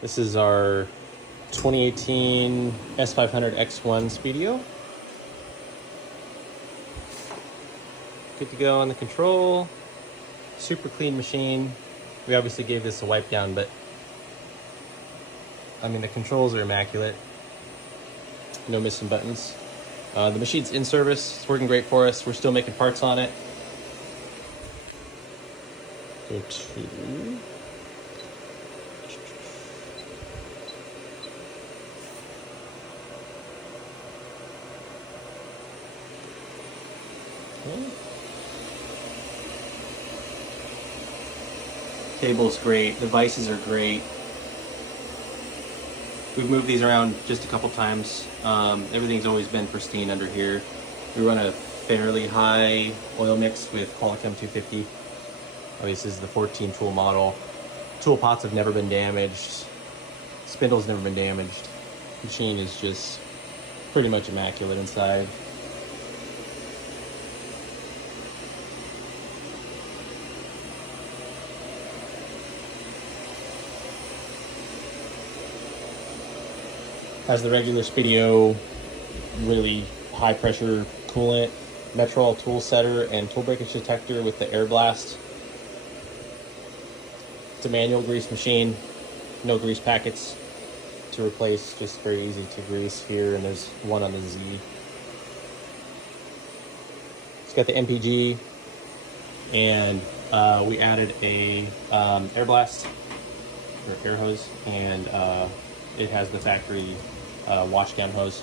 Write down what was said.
This is our 2018 S500X1 Speedio. Good to go on the control. Super clean machine. We obviously gave this a wipe down, but I mean, the controls are immaculate. No missing buttons. The machine's in service. It's working great for us. We're still making parts on it. Go to... Cable's great, the vices are great. We've moved these around just a couple times. Everything's always been pristine under here. We run a fairly high oil mix with Qualichem 250. This is the 14 tool model. Tool pots have never been damaged. Spindle's never been damaged. Machine is just pretty much immaculate inside. Has the regular Speedio, really high pressure coolant, Metrol tool setter, and tool breakage detector with the air blast. It's a manual grease machine, no grease packets to replace, just very easy to grease here, and there's one on the Z. It's got the MPG, and we added a air blast, or air hose, and it has the factory wash cam hose.